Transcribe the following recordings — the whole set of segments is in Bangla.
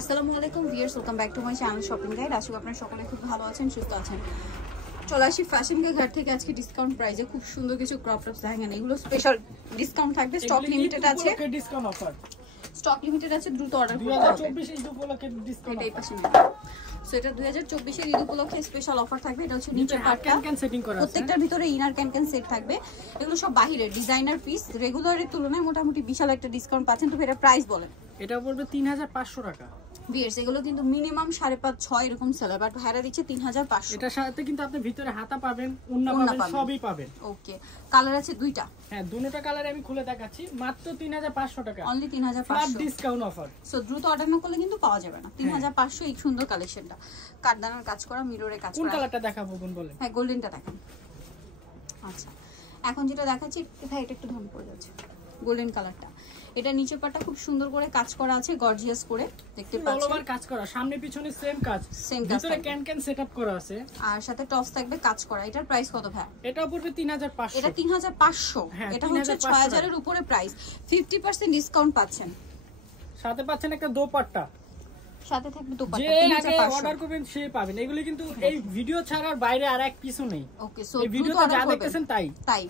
আসসালামু আলাইকুম viewers, welcome back to my channel shopping guide. আশা করি আপনারা সকলে খুব ভালো আছেন, সুস্থ আছেন। চলে আসি ফ্যাশন কে ঘাট থেকে আজকে ডিসকাউন্ট প্রাইসে খুব সুন্দর কিছু ক্রপ টপস দেখেন। এগুলো স্পেশাল ডিসকাউন্ট থাকবে, স্টক লিমিটেড আছে, ডিসকাউন্ট অফার স্টক লিমিটেড আছে, দ্রুত অর্ডার করতে হবে। 2024 ঈদ উপলক্ষে ডিসকাউন্ট এটাই পাশে সো এটা 2024 এর ঈদ উপলক্ষে স্পেশাল অফার থাকবে। এটা হচ্ছে নিচে পাটটা ক্যান সেটিং করা আছে, প্রত্যেকটার ভিতরে ইনার ক্যান সেট থাকবে। এগুলো সব বাহিরের ডিজাইনার পিস, রেগুলারের তুলনায় মোটামুটি বিশাল একটা ডিসকাউন্ট পাচ্ছেন। তো এটা প্রাইস বলেন। এটা পড়বে 3500 টাকা। ভিউয়ার্স এগুলো কিন্তু মিনিমাম 5.5-6 এরকম সেলার, বাট ভাড়া দিচ্ছে 3500। এটার সাথে কিন্তু আপনি ভিতরে হাতা পাবেন, ওন্না পাবেন, সবই পাবেন। ওকে, কালার আছে দুইটা। হ্যাঁ, দুটোটা কালারে আমি খুলে দেখাচ্ছি। মাত্র 3500 টাকা, only 3500 flat discount offer. So দ্রুত অর্ডার না করলে কিন্তু পাওয়া যাবে না। 3500 এই সুন্দর কালেকশনটা, কাঠদানার কাজ করা, মিররে কাজ করা। কোন কালারটা দেখাবো বোন বলেন? হ্যাঁ, গোল্ডেনটা দেখেন। আচ্ছা, এখন যেটা দেখাচ্ছি ভাই, এটা একটু ধন পড়ে যাচ্ছে, গোল্ডেন কালারটা। এটা নিচের পাটটা খুব সুন্দর করে কাজ করা আছে, গর্জিয়াস করে দেখতে পাচ্ছেন। অল ওভার কাজ করা, সামনে পিছনে সেম কাজ, ভিতরে ক্যান সেটআপ করা আছে, আর সাথে টপস থাকবে কাজ করা। এটার প্রাইস কত ভাই? এটা পড়বে 3500। এটা 3500। এটা হচ্ছে 6000 এর উপরে প্রাইস, 50% ডিসকাউন্ট পাচ্ছেন। সাথে পাচ্ছেন একটা দোপাট্টা, সাথে থাকবে দোপাট্টা। যে আগে অর্ডার করবেন সে পাবেন। এগুলো কিন্তু এই ভিডিও ছাড়ার বাইরে আর এক কিছু নেই। ওকে, সো এই ভিডিওতে যা দেখতেছেন তাই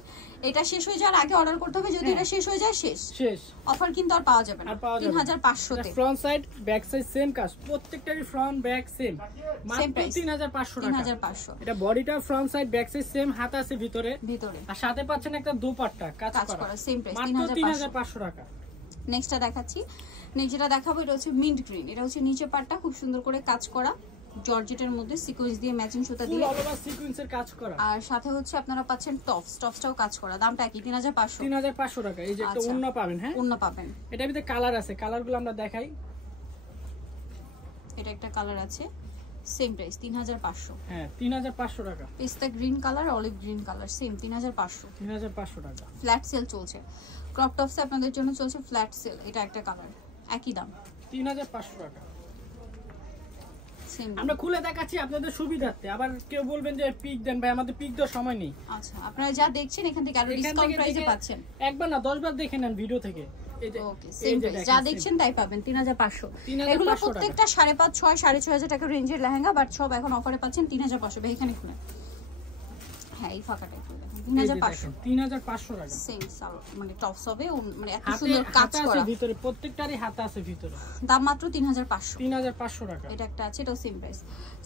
এটা শেষ হয়ে যাওয়ার আগে অর্ডার করতে হবে। যদি এটা শেষ হয়ে যায় শেষ অফার কিন্তু আর পাওয়া যাবে না। 3500 তে front side back side same কাজ, প্রত্যেকটারই ফ্রন্ট ব্যাক সেম, মাত্র 3500 টাকা। 3500। এটা বডিটা front side back side same, হাতা আছে ভিতরে, আর সাথে পাচ্ছেন একটা দোপাট্টা কাজ করা, সেম প্রাইস, মাত্র 3500 টাকা। নেক্সটটা দেখাচ্ছি। যেটা দেখাবো এটা হচ্ছে মিন্ট গ্রিন। এটা হচ্ছে নিচে পাটটা খুব সুন্দর করে কাজ করা, জর্জেটের মধ্যে সিকোয়েন্স দিয়ে ম্যাচিং সুতা দিয়ে অল ওভার সিকোয়েন্সের কাজ করা, আর সাথে হচ্ছে আপনারা পাচ্ছেন টপসটাও কাজ করা। দামটা কি? 3500 টাকা। এই যে একটা ওন্না পাবেন। হ্যাঁ, ওন্না পাবেন। এটার ভিতরে কালার আছে, কালারগুলো আমরা দেখাই। এটা একটা কালার আছে, সেম প্রাইস 3500। হ্যাঁ, 3500 টাকা। পিস্তা green colour, olive green colour, same 3500 টাকা। ফ্ল্যাট সেল চলছে ক্রপ টপসে, আপনাদের জন্য চলছে ফ্ল্যাট সেল। এটা একটা কালার, একই দাম 3500 টাকা। সেম আমরা খুলে দেখাচ্ছি আপনাদের সুবিধার্থে। আবার কেউ বলবেন যে পিক দেন ভাই, আমাদের পিক দেওয়ার সময় নেই। আচ্ছা, আপনারা যা দেখছেন এখান থেকে আরো ডিসকাউন্ট প্রাইসে পাচ্ছেন। একবার না 10 বার দেখে নেন ভিডিও থেকে। ওকে, সেম প্রাইস, যা দেখছেন তাই পাবেন 3500। এগুলো প্রত্যেকটা 5.5, 6, 6500 টাকা রেঞ্জের লেহেঙ্গা, বাট সব এখন অফারে পাচ্ছেন 3500। ভাই এখানে খুলে, হ্যাঁ এই ফাঁকাটা একটু দেখেন, 3500 টাকা। সেম মানে টপস হবে, মানে এত সুন্দর কাজ করা, ভিতরে প্রত্যেকটারই হাতা আছে ভিতরে। দাম মাত্র 3500 টাকা। এটা একটা আছে, এটাও সেম প্রাইস,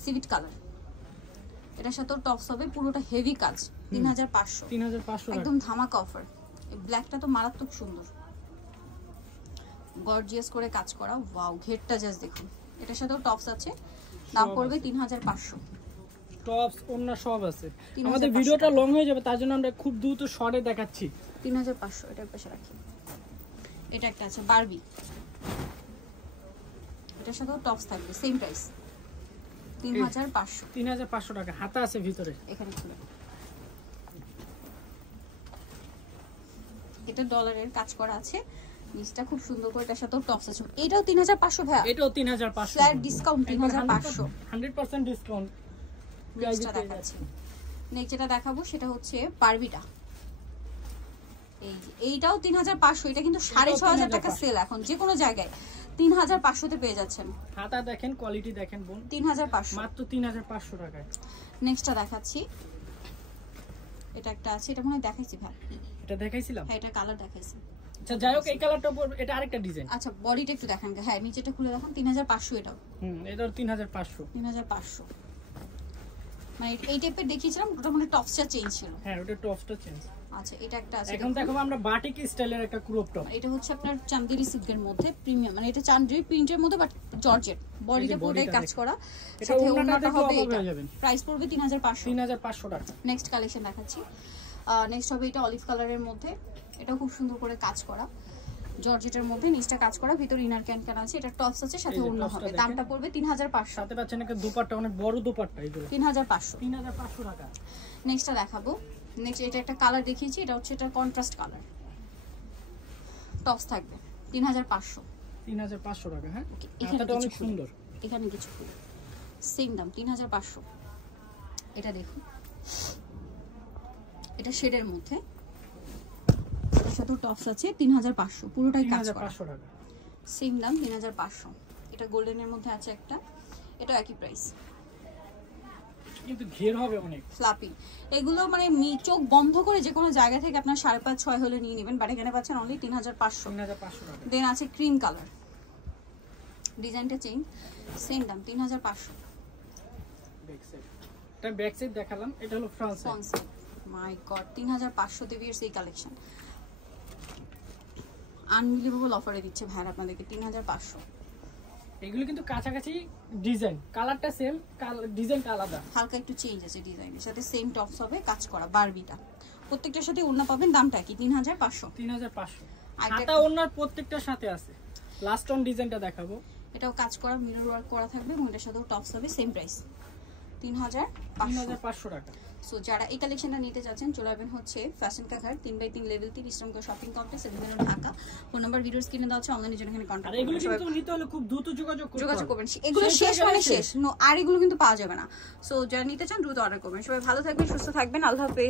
সিভিট কালার। এটার সাথে টপস হবে, পুরোটা হেভি কাজ, 3500 একদম ধামাকা অফার। এই ব্ল্যাকটা তো মারাত্মক সুন্দর, গর্জিয়াস করে কাজ করা। ওয়াও, ঘেরটা জাস্ট দেখুন। এটার সাথেও টপস আছে, দাম পড়বে 3500। টপস ওন্না সব আছে। আমাদের ভিডিওটা লং হয়ে যাবে, তার জন্য আমরা খুব দ্রুত শর্টে দেখাচ্ছি। 3500। এটার পাশে রাখি। এটা একটা আছে বারবি, এটার সাথেও টপস থাকবে, সেম প্রাইস 3500 টাকা। হাতা আছে ভিতরে, এখানে খুলে। এটা ডলারের কাজ করা আছে, নিচটা খুব সুন্দর করে, এটার সাথেও টপস আছে। এটাও 3500 ভাই। এটাও 3500 ফ্ল্যাট ডিসকাউন্ট 3500, 100% ডিসকাউন্ট। নেক্সটটা দেখাচ্ছি। নেক্সট যেটা দেখাবো সেটা হচ্ছে বারবিটা। এই যে এইটাও 3500। এটা কিন্তু 6500 টাকা সেল, এখন যে কোনো জায়গায় 3500 তে পেয়ে যাচ্ছেন। হাতা দেখেন, কোয়ালিটি দেখেন বোন, 3500, মাত্র 3500 টাকায়। নেক্সটটা দেখাচ্ছি। এটা একটা আছে, এটা মনে হয় দেখাইছি ভাই। এটা দেখাইছিলাম? হ্যাঁ, এটা কালার দেখাইছি। আচ্ছা, যাই হোক, এই কালারটা এটা আরেকটা ডিজাইন। আচ্ছা, বডিটা একটু দেখান। হ্যাঁ, নিচেটা খুলে দেখান। 3500 এটাও। এটাও 3500। 3500 মানে এই টাইপের দেখিয়েছিলাম, ওটা মানে টপসটা চেঞ্জ ছিল। হ্যাঁ, ওটা টপসটা চেঞ্জ। আচ্ছা, এটা একটা আছে। এখন দেখো আমরা বাটিক স্টাইলের একটা ক্রপ টপ। এটা হচ্ছে আপনার চান্দেরি সিল্কের মধ্যে প্রিমিয়াম, মানে এটা চান্দেরি প্রিন্টের মধ্যে, বাট জর্জেট, বডিতে পুরোটাই কাজ করা, সাথে ওন্নাটা হবে। এটা প্রাইস পড়বে 3500 টাকা। নেক্সট কালেকশন দেখাচ্ছি। নেক্সট হবে এটা অলিভ কালারের মধ্যে। এটা খুব সুন্দর করে কাজ করা, জর্জেটের মধ্যে, নিচটা কাজ করা, ভিতরে ইনার ক্যান আছে। এটা টপস আছে, সাথে ওন্না হবে। দামটা পড়বে 3500। সাথে পাচ্ছেন একটা দোপাট্টা, অনেক বড় দোপাট্টা, এগুলো 3500 টাকা। নেক্সটটা দেখাবো। নেক্সট এটা একটা কালার দেখিয়েছি, এটা হচ্ছে এটা কন্ট্রাস্ট কালার, টপস থাকবে 3500 টাকা। হ্যাঁ, এটা অনেক সুন্দর। এখানে কিছু সেম দাম 3500। এটা দেখুন, এটা শেডের মধ্যে, এর সাথে টপস আছে 3500, পুরোটাই কাজ করা, 3500 টাকা। সেম দাম 3500। এটা গোল্ডেনের মধ্যে আছে একটা, এটাও একই প্রাইস, কিন্তু ঘের হবে অনেক ফ্লাপি। এগুলো মানে চোখ বন্ধ করে যে কোনো জায়গা থেকে আপনার 5.5-6 হলে নিয়ে নেবেন, বাট এখানে পাচ্ছেন অনলি 3500 টাকা। দেন আছে ক্রিম কালার, ডিজাইনটা চেঞ্জ, সেম দাম 3500। এটা ব্যাক সাইড দেখালাম, এটা হলো ফ্রন্ট সাইড। মাই গড 3500 তে ভিউয়ার্স এই কালেকশন আনবিলিভেবল অফারে দিচ্ছে ভাই আপনাদেরকে 3500। এগুলো কিন্তু কাছাকাছি ডিজাইন, কালারটা সেম, ডিজাইনটা আলাদা, হালকা একটু চেঞ্জ আছে ডিজাইনের সাথে, সেম টপস হবে কাজ করা বারবিটা, প্রত্যেকটার সাথে ওড়না পাবেন, দামটা কি 3500। 3500 হাতা ওড়নার প্রত্যেকটার সাথে আছে। লাস্ট অন ডিজাইনটা দেখাবো, এটাও কাজ করা মিরর ওয়ার্ক করা থাকবে এবং এটার সাথেও টপস হবে, সেম প্রাইস 3500 টাকা। সো যারা এই কালেকশনটা নিতে যাচ্ছেন চলে আসবেন হচ্ছে ফ্যাশন কাঘাট 3/3 level 3 Islamganj shopping complex eleven Dhaka. Phone number videos কিনে দেওয়া আছে, অনলাইনে জন্য এখানে কন্টাক্ট করবেন। এগুলো কিন্তু নিতে হলে খুব দ্রুত যোগাযোগ করবেন, এগুলো শেষ মানে শেষ, আর এগুলো কিন্তু পাওয়া যাবে না। সো যারা নিতে চান দ্রুত অর্ডার করবেন। সবাই ভালো থাকবেন, সুস্থ থাকবেন, আল্লাহ হাফেজ।